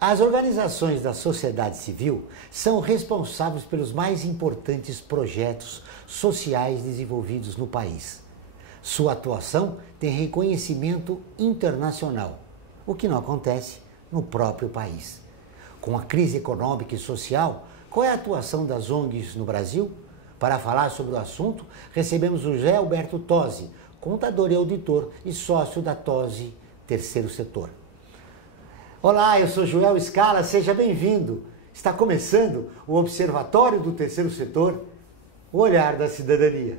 As organizações da sociedade civil são responsáveis pelos mais importantes projetos sociais desenvolvidos no país. Sua atuação tem reconhecimento internacional, o que não acontece no próprio país. Com a crise econômica e social, qual é a atuação das ONGs no Brasil? Para falar sobre o assunto, recebemos o José Alberto Tosi, contador e auditor e sócio da Tosi Terceiro Setor. Olá, eu sou Joel Scala, seja bem-vindo. Está começando o Observatório do Terceiro Setor, o olhar da cidadania.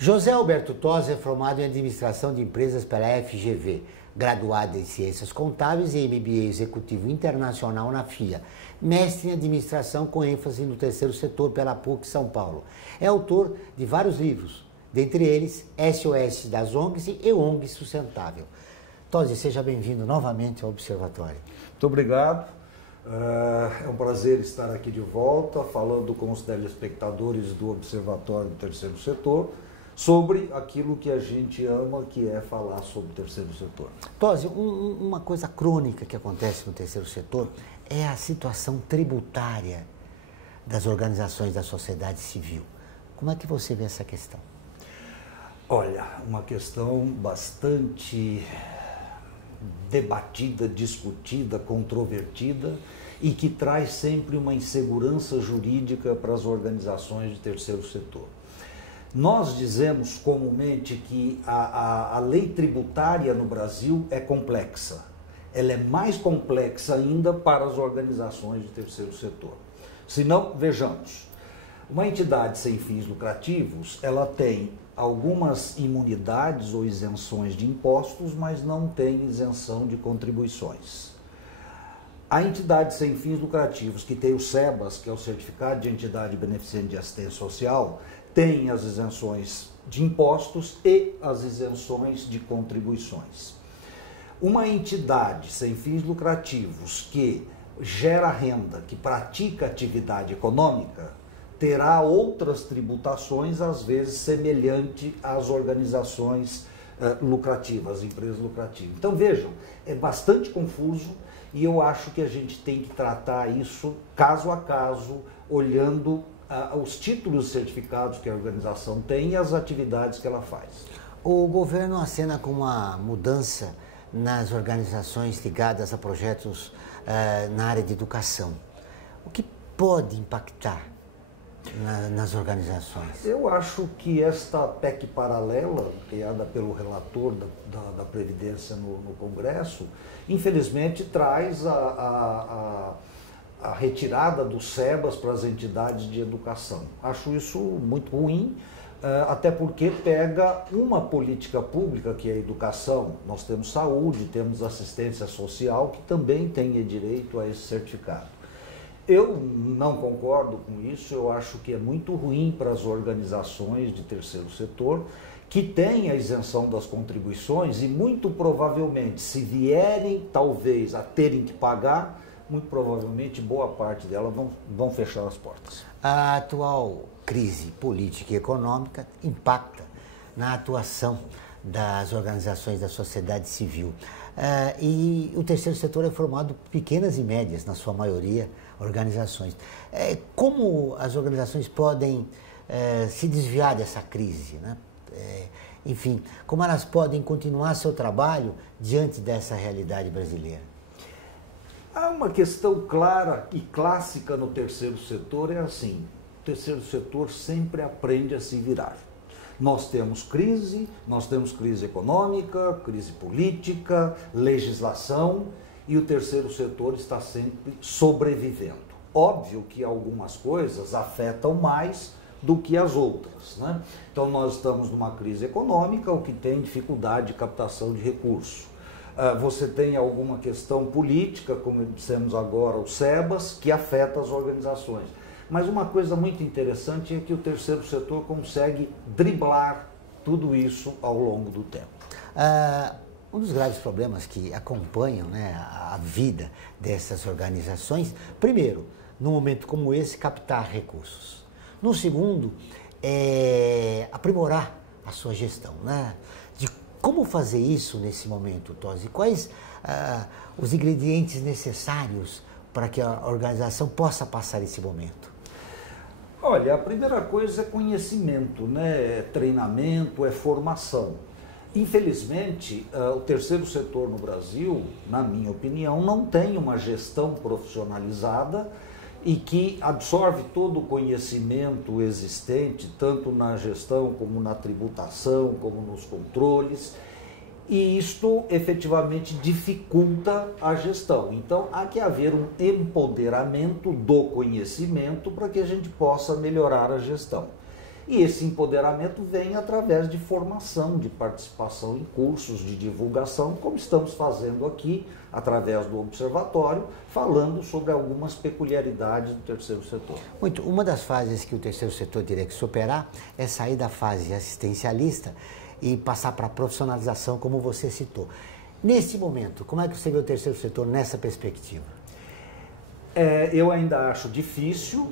José Alberto Tosi é formado em Administração de Empresas pela FGV, graduado em Ciências Contábeis e MBA Executivo Internacional na FIA, mestre em Administração com ênfase no Terceiro Setor pela PUC São Paulo. É autor de vários livros, dentre eles SOS das ONGs e ONG Sustentável. Tosi, seja bem-vindo novamente ao Observatório. Muito obrigado. É um prazer estar aqui de volta, falando com os telespectadores do Observatório do Terceiro Setor, sobre aquilo que a gente ama, que é falar sobre o terceiro setor. Tosi, uma coisa crônica que acontece no terceiro setor é a situação tributária das organizações da sociedade civil. Como é que você vê essa questão? Olha, uma questão bastante debatida, discutida, controvertida e que traz sempre uma insegurança jurídica para as organizações de terceiro setor. Nós dizemos comumente que a lei tributária no Brasil é complexa. Ela é mais complexa ainda para as organizações de terceiro setor. Se não, vejamos, uma entidade sem fins lucrativos, ela tem algumas imunidades ou isenções de impostos, mas não tem isenção de contribuições. A entidade sem fins lucrativos, que tem o SEBAS, que é o Certificado de Entidade Beneficente de Assistência Social, tem as isenções de impostos e as isenções de contribuições. Uma entidade sem fins lucrativos que gera renda, que pratica atividade econômica, terá outras tributações, às vezes semelhante às organizações lucrativas, às empresas lucrativas. Então vejam, é bastante confuso e eu acho que a gente tem que tratar isso caso a caso, olhando os títulos certificados que a organização tem e as atividades que ela faz. O governo acena com uma mudança nas organizações ligadas a projetos na área de educação. O que pode impactar nas organizações? Eu acho que esta PEC paralela, criada pelo relator da Previdência no Congresso, infelizmente traz a retirada do SEBAS para as entidades de educação. Acho isso muito ruim, até porque pega uma política pública, que é a educação. Nós temos saúde, temos assistência social, que também tem direito a esse certificado. Eu não concordo com isso, eu acho que é muito ruim para as organizações de terceiro setor, que têm a isenção das contribuições e muito provavelmente, se vierem talvez a terem que pagar, muito provavelmente boa parte delas vão fechar as portas. A atual crise política e econômica impacta na atuação das organizações da sociedade civil. E o terceiro setor é formado por pequenas e médias, na sua maioria, organizações. Como as organizações podem se desviar dessa crise, né? Enfim, como elas podem continuar seu trabalho diante dessa realidade brasileira? Há uma questão clara e clássica no terceiro setor, é assim, o terceiro setor sempre aprende a se virar. Nós temos crise econômica, crise política, legislação, e o terceiro setor está sempre sobrevivendo. Óbvio que algumas coisas afetam mais do que as outras, né? Então nós estamos numa crise econômica, o que tem dificuldade de captação de recursos. Você tem alguma questão política, como dissemos agora, o SEBAS, que afeta as organizações. Mas uma coisa muito interessante é que o terceiro setor consegue driblar tudo isso ao longo do tempo. Um dos graves problemas que acompanham, né, a vida dessas organizações, primeiro, num momento como esse, captar recursos. No segundo, aprimorar a sua gestão, né? De como fazer isso nesse momento, Tosi? Quais os ingredientes necessários para que a organização possa passar esse momento? Olha, a primeira coisa é conhecimento, né? É treinamento, é formação. Infelizmente, o terceiro setor no Brasil, na minha opinião, não tem uma gestão profissionalizada e que absorve todo o conhecimento existente, tanto na gestão como na tributação, como nos controles, e isto efetivamente dificulta a gestão. Então, há que haver um empoderamento do conhecimento para que a gente possa melhorar a gestão. E esse empoderamento vem através de formação, de participação em cursos, de divulgação, como estamos fazendo aqui, através do Observatório, falando sobre algumas peculiaridades do terceiro setor. Muito. Uma das fases que o terceiro setor teria que superar é sair da fase assistencialista e passar para a profissionalização, como você citou. Nesse momento, como é que você vê o terceiro setor nessa perspectiva? Eu ainda acho difícil.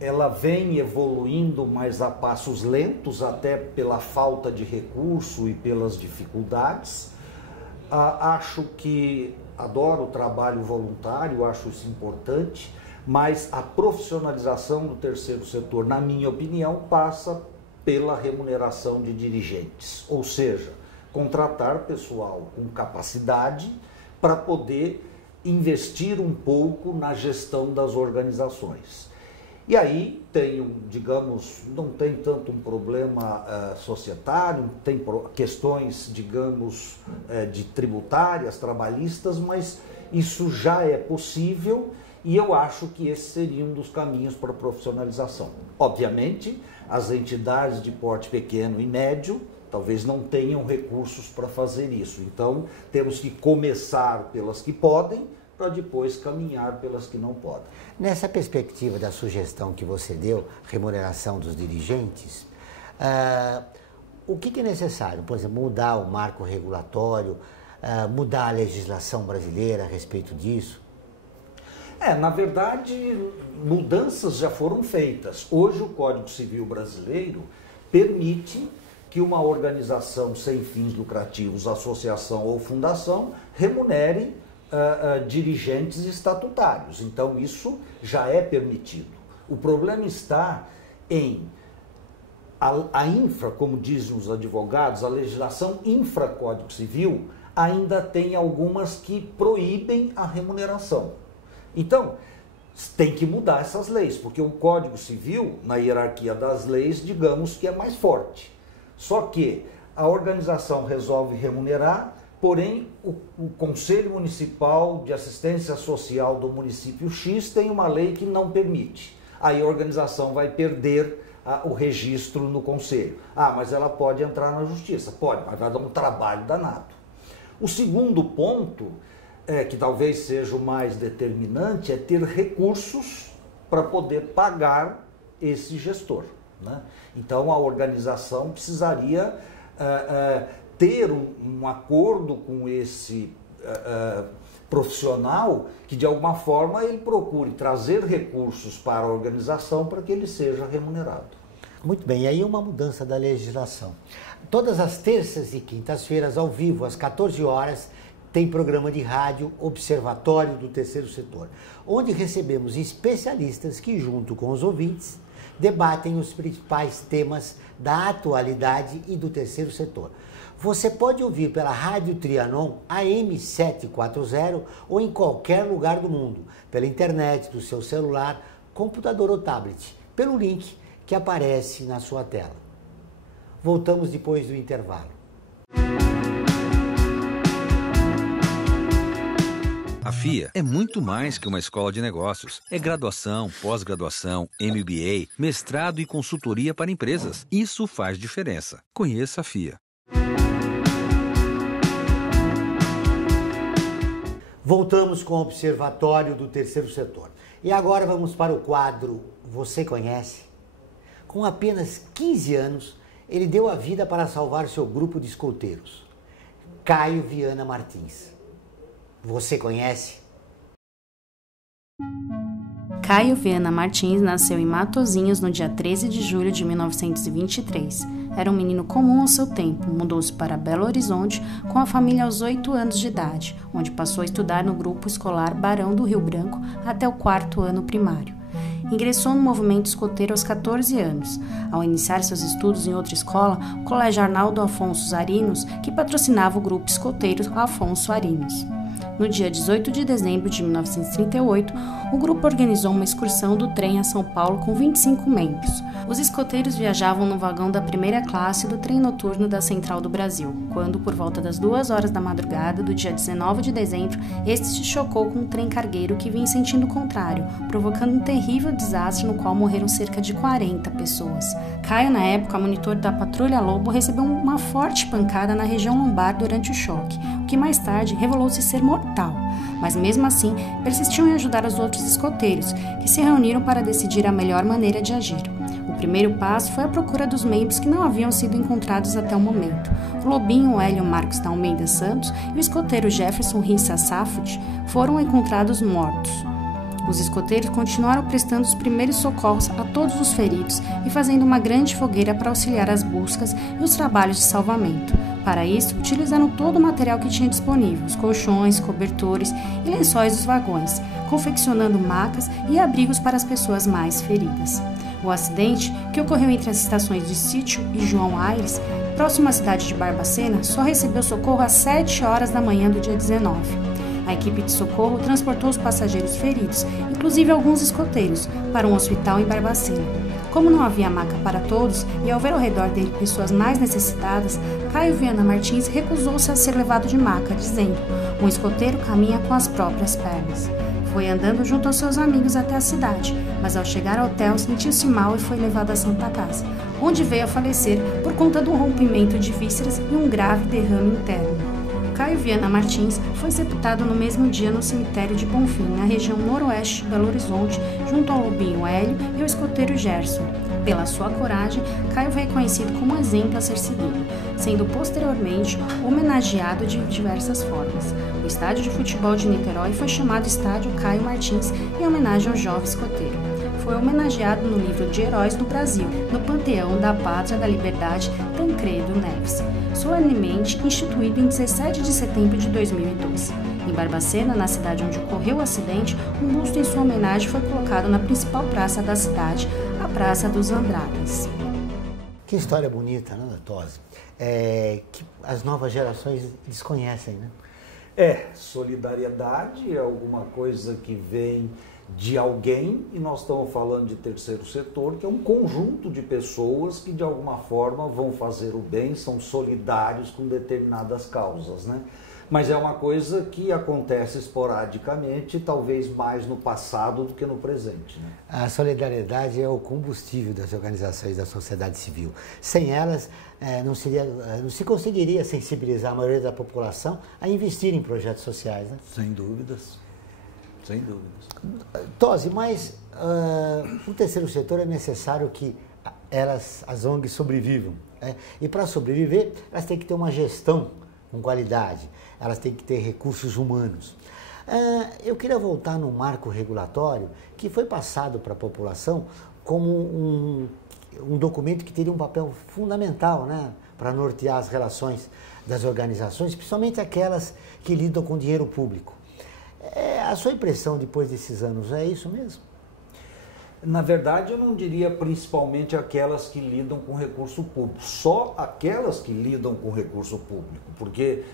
Ela vem evoluindo, mas a passos lentos, até pela falta de recurso e pelas dificuldades. Acho que adoro o trabalho voluntário, acho isso importante, mas a profissionalização do terceiro setor, na minha opinião, passa pela remuneração de dirigentes, ou seja, contratar pessoal com capacidade para poder investir um pouco na gestão das organizações. E aí tem, digamos, não tem tanto um problema societário, tem questões, digamos, de tributárias, trabalhistas, mas isso já é possível e eu acho que esse seria um dos caminhos para a profissionalização. Obviamente, as entidades de porte pequeno e médio talvez não tenham recursos para fazer isso, então temos que começar pelas que podem, para depois caminhar pelas que não podem. Nessa perspectiva da sugestão que você deu, remuneração dos dirigentes, o que é necessário? Por exemplo, mudar o marco regulatório, mudar a legislação brasileira a respeito disso? Na verdade, mudanças já foram feitas. Hoje o Código Civil brasileiro permite que uma organização sem fins lucrativos, associação ou fundação, remunere dirigentes estatutários. Então isso já é permitido. O problema está em a infra, como dizem os advogados, a legislação infra-Código Civil ainda tem algumas que proíbem a remuneração. Então, tem que mudar essas leis, porque o Código Civil, na hierarquia das leis, digamos que é mais forte. Só que a organização resolve remunerar, porém o Conselho Municipal de Assistência Social do município X tem uma lei que não permite. Aí a organização vai perder o registro no Conselho. Mas ela pode entrar na Justiça? Pode, mas vai dar um trabalho danado. O segundo ponto, que talvez seja o mais determinante, é ter recursos para poder pagar esse gestor, né? Então a organização precisaria ter um acordo com esse profissional que de alguma forma ele procure trazer recursos para a organização para que ele seja remunerado. Muito bem, e aí uma mudança da legislação. Todas as terças e quintas-feiras, ao vivo, às 14 horas, tem programa de rádio Observatório do Terceiro Setor, onde recebemos especialistas que, junto com os ouvintes, debatem os principais temas da atualidade e do terceiro setor. Você pode ouvir pela Rádio Trianon AM 740 ou em qualquer lugar do mundo, pela internet, do seu celular, computador ou tablet, pelo link que aparece na sua tela. Voltamos depois do intervalo. A FIA é muito mais que uma escola de negócios. É graduação, pós-graduação, MBA, mestrado e consultoria para empresas. Isso faz diferença. Conheça a FIA. Voltamos com o Observatório do Terceiro Setor. E agora vamos para o quadro Você Conhece? Com apenas 15 anos, ele deu a vida para salvar seu grupo de escoteiros. Caio Viana Martins. Você conhece? Caio Viana Martins nasceu em Matozinhos no dia 13 de julho de 1923. Era um menino comum ao seu tempo, mudou-se para Belo Horizonte com a família aos 8 anos de idade, onde passou a estudar no grupo escolar Barão do Rio Branco até o 4º ano primário. Ingressou no movimento escoteiro aos 14 anos. Ao iniciar seus estudos em outra escola, o Colégio Arnaldo Afonso Arinos, que patrocinava o grupo escoteiro Afonso Arinos. No dia 18 de dezembro de 1938, o grupo organizou uma excursão do trem a São Paulo com 25 membros. Os escoteiros viajavam no vagão da primeira classe do trem noturno da Central do Brasil, quando, por volta das 2 horas da madrugada do dia 19 de dezembro, este se chocou com um trem cargueiro que vinha em sentido contrário, provocando um terrível desastre no qual morreram cerca de 40 pessoas. Caio, na época monitor da Patrulha Lobo, recebeu uma forte pancada na região lombar durante o choque, o que mais tarde revelou-se ser mortal. Mas mesmo assim, persistiu em ajudar os outros escoteiros, que se reuniram para decidir a melhor maneira de agir. O primeiro passo foi a procura dos membros que não haviam sido encontrados até o momento. O Lobinho Hélio Marcos da Almeida Santos e o escoteiro Jefferson Rissa Safut foram encontrados mortos. Os escoteiros continuaram prestando os primeiros socorros a todos os feridos e fazendo uma grande fogueira para auxiliar as buscas e os trabalhos de salvamento. Para isso, utilizaram todo o material que tinha disponível, os colchões, cobertores e lençóis dos vagões, confeccionando macas e abrigos para as pessoas mais feridas. O acidente, que ocorreu entre as estações de Sítio e João Aires, próximo à cidade de Barbacena, só recebeu socorro às 7 horas da manhã do dia 19. A equipe de socorro transportou os passageiros feridos, inclusive alguns escoteiros, para um hospital em Barbacena. Como não havia maca para todos e ao ver ao redor dele pessoas mais necessitadas, Caio Viana Martins recusou-se a ser levado de maca, dizendo: "Um escoteiro caminha com as próprias pernas." Foi andando junto aos seus amigos até a cidade, mas ao chegar ao hotel sentiu-se mal e foi levado à Santa Casa, onde veio a falecer por conta do rompimento de vísceras e um grave derrame interno. Caio Viana Martins foi sepultado no mesmo dia no cemitério de Bonfim, na região noroeste de Belo Horizonte, junto ao Lobinho Hélio e ao escoteiro Gerson. Pela sua coragem, Caio foi reconhecido como um exemplo a ser seguido, sendo posteriormente homenageado de diversas formas. O estádio de futebol de Niterói foi chamado Estádio Caio Martins em homenagem ao jovem escoteiro. Foi homenageado no livro de Heróis do Brasil, no Panteão da Pátria da Liberdade, Tancredo Neves, solenemente instituído em 17 de setembro de 2012. Em Barbacena, na cidade onde ocorreu o acidente, um busto em sua homenagem foi colocado na principal praça da cidade, a Praça dos Andradas. Que história bonita, né, Tosi? Que as novas gerações desconhecem, né? Solidariedade é alguma coisa que vem de alguém, e nós estamos falando de terceiro setor, que é um conjunto de pessoas que de alguma forma vão fazer o bem, são solidários com determinadas causas, né? Mas é uma coisa que acontece esporadicamente, talvez mais no passado do que no presente, né? A solidariedade é o combustível das organizações da sociedade civil. Sem elas, não se conseguiria sensibilizar a maioria da população a investir em projetos sociais, né? Sem dúvidas. Sem dúvidas. Tosi, mas o terceiro setor é necessário que as ONGs sobrevivam, né? E para sobreviver, elas têm que ter uma gestão com qualidade, elas têm que ter recursos humanos. Eu queria voltar no marco regulatório que foi passado para a população como um documento que teria um papel fundamental, né, para nortear as relações das organizações, principalmente aquelas que lidam com dinheiro público. A sua impressão depois desses anos é isso mesmo? Na verdade, eu não diria principalmente aquelas que lidam com recurso público, só aquelas que lidam com recurso público, porque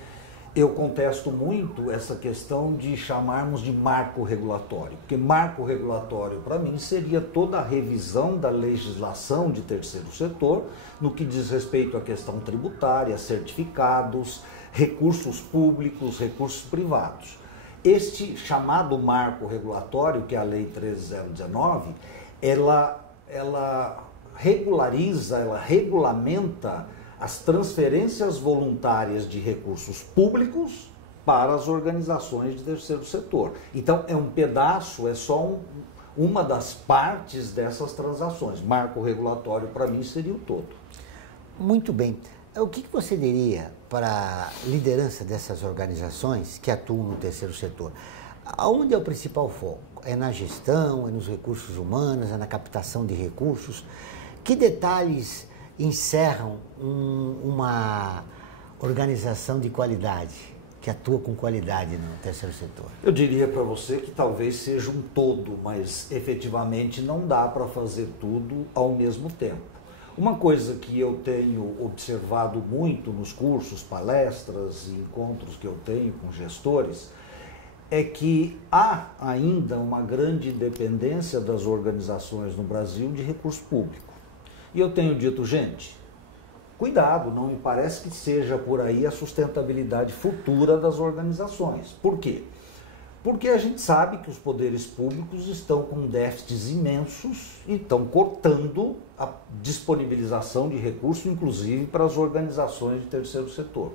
eu contesto muito essa questão de chamarmos de marco regulatório, porque marco regulatório para mim seria toda a revisão da legislação de terceiro setor no que diz respeito à questão tributária, certificados, recursos públicos, recursos privados. Este chamado marco regulatório, que é a Lei 13.019, ela regulariza, ela regulamenta as transferências voluntárias de recursos públicos para as organizações de terceiro setor. Então, é um pedaço, é só uma das partes dessas transações. Marco regulatório, para mim, seria o todo. Muito bem. O que você diria para a liderança dessas organizações que atuam no terceiro setor? Onde é o principal foco? É na gestão, é nos recursos humanos, é na captação de recursos? Que detalhes encerram uma organização de qualidade, que atua com qualidade no terceiro setor? Eu diria para você que talvez seja um todo, mas efetivamente não dá para fazer tudo ao mesmo tempo. Uma coisa que eu tenho observado muito nos cursos, palestras e encontros que eu tenho com gestores é que há ainda uma grande dependência das organizações no Brasil de recurso público. E eu tenho dito, gente, cuidado, não me parece que seja por aí a sustentabilidade futura das organizações. Por quê? Porque a gente sabe que os poderes públicos estão com déficits imensos e estão cortando a disponibilização de recursos, inclusive para as organizações de terceiro setor.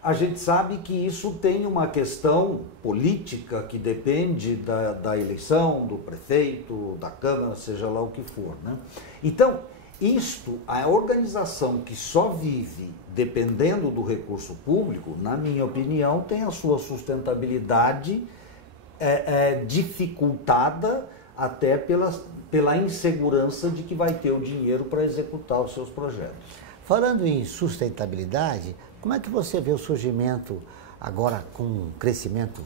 A gente sabe que isso tem uma questão política que depende da eleição, do prefeito, da Câmara, seja lá o que for, né? Então, a organização que só vive dependendo do recurso público, na minha opinião, tem a sua sustentabilidade dificultada até pela insegurança de que vai ter o dinheiro para executar os seus projetos. Falando em sustentabilidade, como é que você vê o surgimento, agora com um crescimento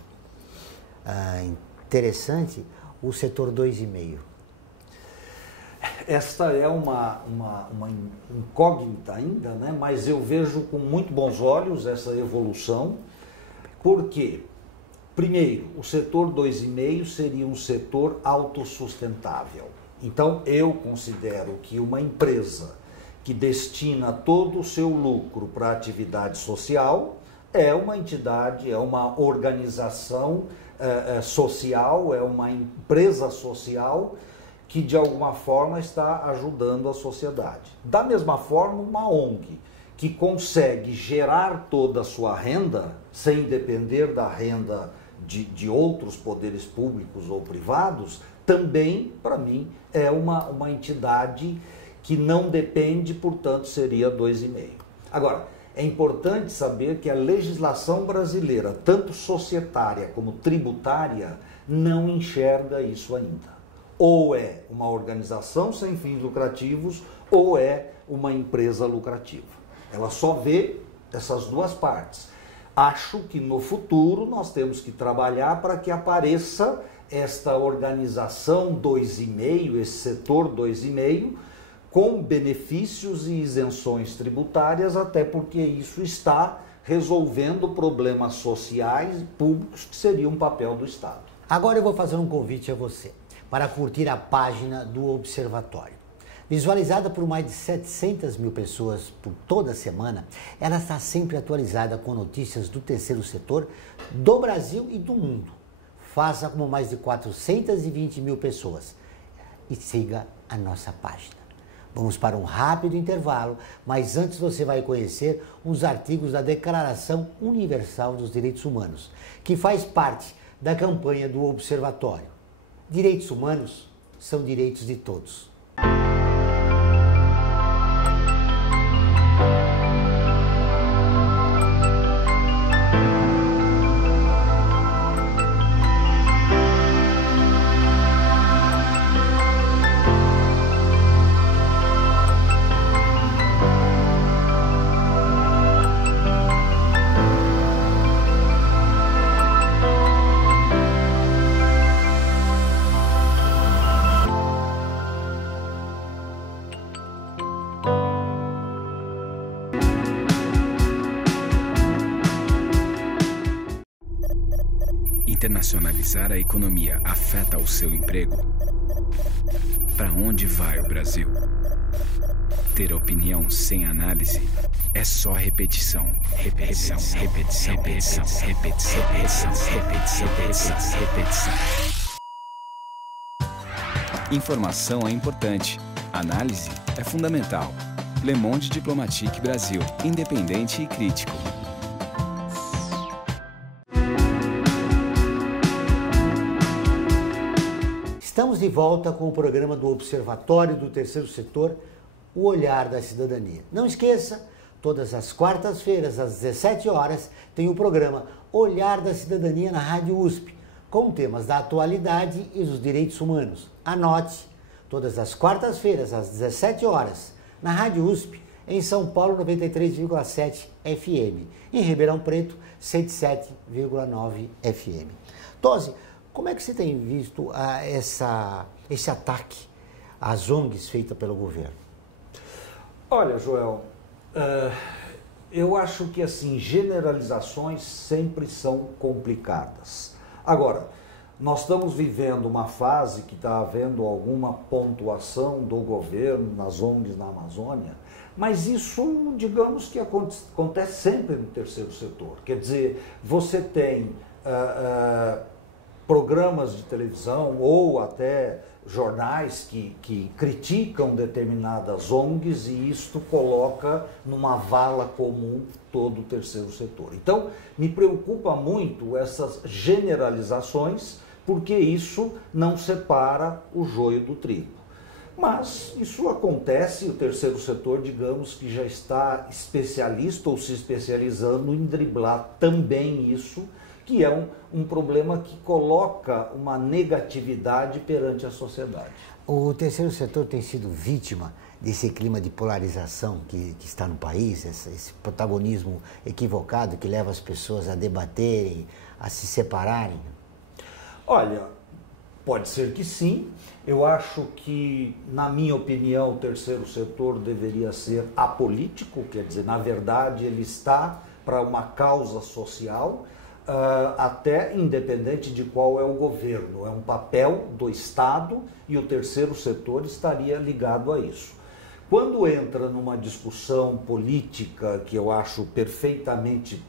interessante, o setor 2,5? Esta é uma incógnita ainda, né? Mas eu vejo com muito bons olhos essa evolução, porque, primeiro, o setor 2,5 seria um setor autossustentável. Então, eu considero que uma empresa que destina todo o seu lucro para a atividade social é uma entidade, é uma organização social, é uma empresa social que de alguma forma está ajudando a sociedade. Da mesma forma, uma ONG que consegue gerar toda a sua renda sem depender da renda de outros poderes públicos ou privados, também, para mim, é uma entidade que não depende, portanto, seria 2,5. Agora, é importante saber que a legislação brasileira, tanto societária como tributária, não enxerga isso ainda. Ou é uma organização sem fins lucrativos, ou é uma empresa lucrativa. Ela só vê essas duas partes. Acho que no futuro nós temos que trabalhar para que apareça esta organização 2,5, esse setor 2,5, com benefícios e isenções tributárias, até porque isso está resolvendo problemas sociais e públicos que seria um papel do Estado. Agora eu vou fazer um convite a você para curtir a página do Observatório. Visualizada por mais de 700 mil pessoas por toda semana, ela está sempre atualizada com notícias do terceiro setor, do Brasil e do mundo. Faça como mais de 420 mil pessoas e siga a nossa página. Vamos para um rápido intervalo, mas antes você vai conhecer uns artigos da Declaração Universal dos Direitos Humanos, que faz parte da campanha do Observatório. Direitos humanos são direitos de todos. Internacionalizar a economia afeta o seu emprego? Para onde vai o Brasil? Ter opinião sem análise é só repetição. Repetição, repetição, repetição, repetição, repetição, repetição, repetição, repetição. Informação é importante. Análise é fundamental. Le Monde Diplomatique Brasil. Independente e crítico. Estamos de volta com o programa do Observatório do Terceiro Setor, O Olhar da Cidadania. Não esqueça, todas as quartas-feiras, às 17 horas, tem o programa Olhar da Cidadania na Rádio USP, com temas da atualidade e dos direitos humanos. Anote, todas as quartas-feiras, às 17 horas, na Rádio USP, em São Paulo, 93,7 FM, em Ribeirão Preto, 107,9 FM. Tosi, como é que você tem visto esse ataque às ONGs feita pelo governo? Olha, Joel, eu acho que assim, generalizações sempre são complicadas. Agora, nós estamos vivendo uma fase que está havendo alguma pontuação do governo nas ONGs na Amazônia, mas isso, digamos que acontece sempre no terceiro setor. Quer dizer, você tem programas de televisão ou até jornais que criticam determinadas ONGs e isto coloca numa vala comum todo o terceiro setor. Então, me preocupa muito essas generalizações, porque isso não separa o joio do trigo. Mas isso acontece, o terceiro setor, digamos que já está especialista ou se especializando em driblar também isso, que é um problema que coloca uma negatividade perante a sociedade. O terceiro setor tem sido vítima desse clima de polarização que está no país, esse protagonismo equivocado que leva as pessoas a debaterem, a se separarem? Olha, pode ser que sim. Eu acho que, na minha opinião, o terceiro setor deveria ser apolítico, quer dizer, na verdade ele está para uma causa social, até independente de qual é o governo. É um papel do Estado e o terceiro setor estaria ligado a isso. Quando entra numa discussão política, que eu acho perfeitamente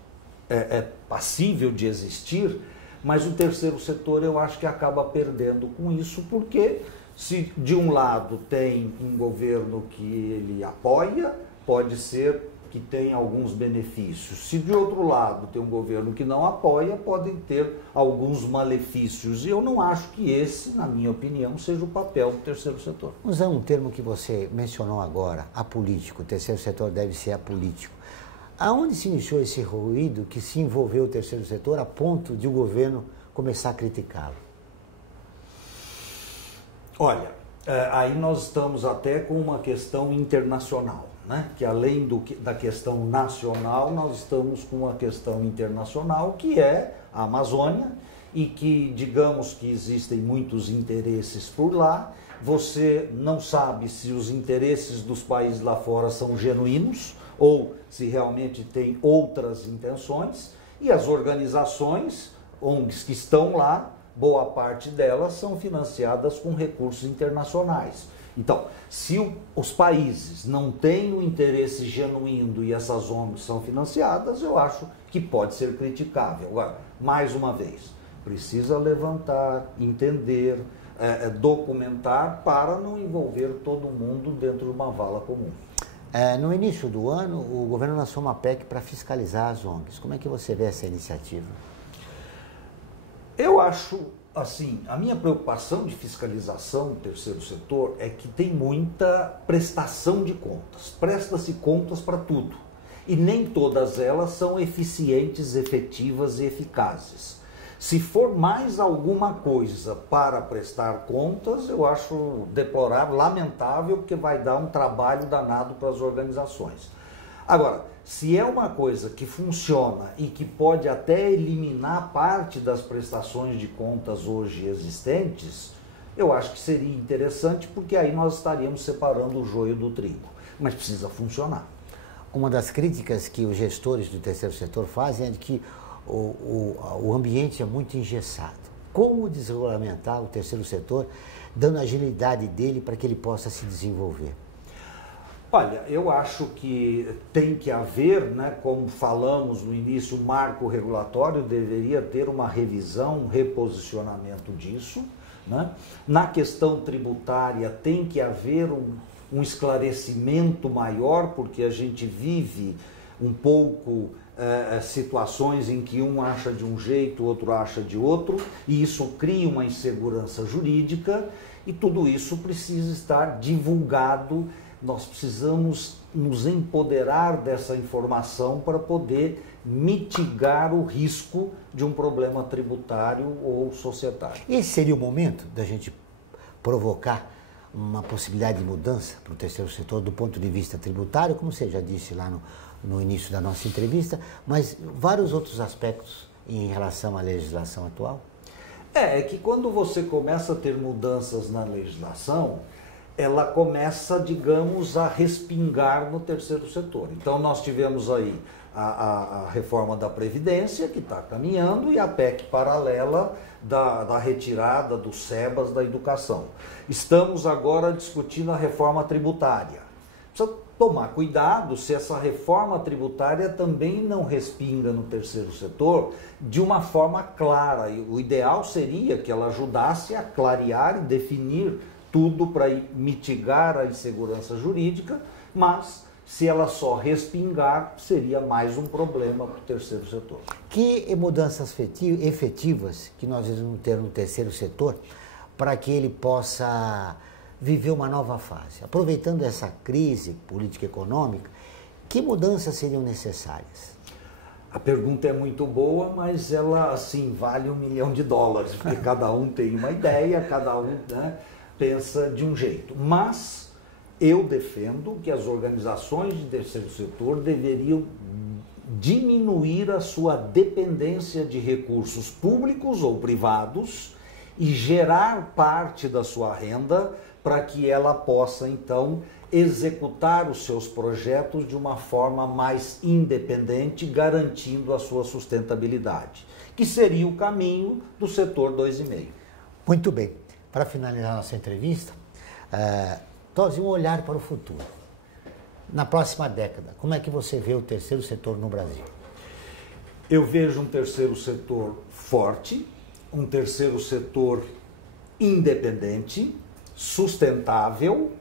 passível de existir, mas o terceiro setor eu acho que acaba perdendo com isso, porque se de um lado tem um governo que ele apoia, pode ser que tem alguns benefícios. Se de outro lado tem um governo que não apoia, podem ter alguns malefícios. E eu não acho que esse, na minha opinião, seja o papel do terceiro setor. Usando um termo que você mencionou agora, apolítico, o terceiro setor deve ser apolítico. Aonde se iniciou esse ruído que se envolveu o terceiro setor a ponto de o governo começar a criticá-lo? Olha, aí nós estamos até com uma questão internacional, né? Que além da questão nacional, nós estamos com uma questão internacional, que é a Amazônia, e que, digamos que existem muitos interesses por lá. Você não sabe se os interesses dos países lá fora são genuínos, ou se realmente tem outras intenções, e as organizações, ONGs que estão lá, boa parte delas são financiadas com recursos internacionais. Então, se os países não têm o interesse genuíno e essas ONGs são financiadas, eu acho que pode ser criticável. Agora, mais uma vez, precisa levantar, entender, documentar para não envolver todo mundo dentro de uma vala comum. No início do ano, o governo lançou uma PEC para fiscalizar as ONGs. Como é que você vê essa iniciativa? Eu acho, assim, a minha preocupação de fiscalização do terceiro setor é que tem muita prestação de contas. Presta-se contas para tudo. E nem todas elas são eficientes, efetivas e eficazes. Se for mais alguma coisa para prestar contas, eu acho deplorável, lamentável, porque vai dar um trabalho danado para as organizações. Agora, se é uma coisa que funciona e que pode até eliminar parte das prestações de contas hoje existentes, eu acho que seria interessante, porque aí nós estaríamos separando o joio do trigo. Mas precisa funcionar. Uma das críticas que os gestores do terceiro setor fazem é de que o ambiente é muito engessado. Como desregulamentar o terceiro setor, dando agilidade dele para que ele possa se desenvolver? Olha, eu acho que tem que haver, né, como falamos no início, o marco regulatório deveria ter uma revisão, um reposicionamento disso, né? Na questão tributária tem que haver um esclarecimento maior, porque a gente vive um pouco situações em que um acha de um jeito, o outro acha de outro, e isso cria uma insegurança jurídica, e tudo isso precisa estar divulgado. Nós precisamos nos empoderar dessa informação para poder mitigar o risco de um problema tributário ou societário. Esse seria o momento da gente provocar uma possibilidade de mudança para o terceiro setor do ponto de vista tributário, como você já disse lá no início da nossa entrevista, mas vários outros aspectos em relação à legislação atual? É que quando você começa a ter mudanças na legislação, ela começa, digamos, a respingar no terceiro setor. Então nós tivemos aí a reforma da Previdência, que está caminhando, e a PEC paralela da retirada dos SEBAS da educação. Estamos agora discutindo a reforma tributária. Precisa tomar cuidado se essa reforma tributária também não respinga no terceiro setor de uma forma clara. E o ideal seria que ela ajudasse a clarear e definir tudo para mitigar a insegurança jurídica, mas se ela só respingar, seria mais um problema para o terceiro setor. Que mudanças efetivas que nós vamos ter no terceiro setor para que ele possa viver uma nova fase? Aproveitando essa crise política e econômica, que mudanças seriam necessárias? A pergunta é muito boa, mas ela, assim, vale $1 milhão, porque cada um tem uma ideia, cada um, né, pensa de um jeito. Mas eu defendo que as organizações de terceiro setor deveriam diminuir a sua dependência de recursos públicos ou privados e gerar parte da sua renda para que ela possa, então, executar os seus projetos de uma forma mais independente, garantindo a sua sustentabilidade, que seria o caminho do setor 2,5. Muito bem. Para finalizar nossa entrevista, Tosi, um olhar para o futuro. Na próxima década, como é que você vê o terceiro setor no Brasil? Eu vejo um terceiro setor forte, um terceiro setor independente, sustentável,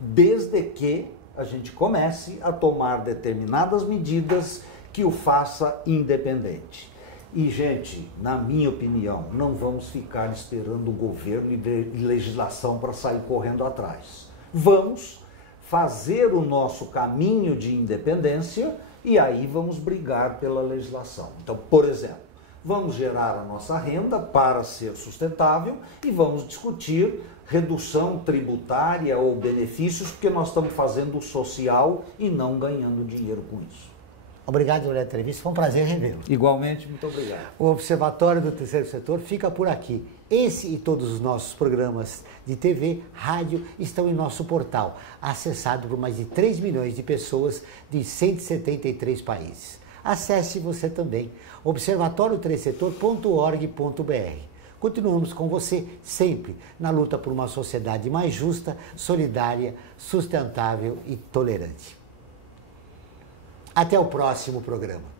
desde que a gente comece a tomar determinadas medidas que o faça independente. E, gente, na minha opinião, não vamos ficar esperando o governo e legislação para sair correndo atrás. Vamos fazer o nosso caminho de independência e aí vamos brigar pela legislação. Então, por exemplo, vamos gerar a nossa renda para ser sustentável e vamos discutir redução tributária ou benefícios, porque nós estamos fazendo o social e não ganhando dinheiro com isso. Obrigado pela entrevista, foi um prazer revê-lo. Igualmente, muito obrigado. O Observatório do Terceiro Setor fica por aqui. Esse e todos os nossos programas de TV, rádio, estão em nosso portal, acessado por mais de 3 milhões de pessoas de 173 países. Acesse você também, observatorioterceirsetor.org.br. Continuamos com você sempre na luta por uma sociedade mais justa, solidária, sustentável e tolerante. Até o próximo programa.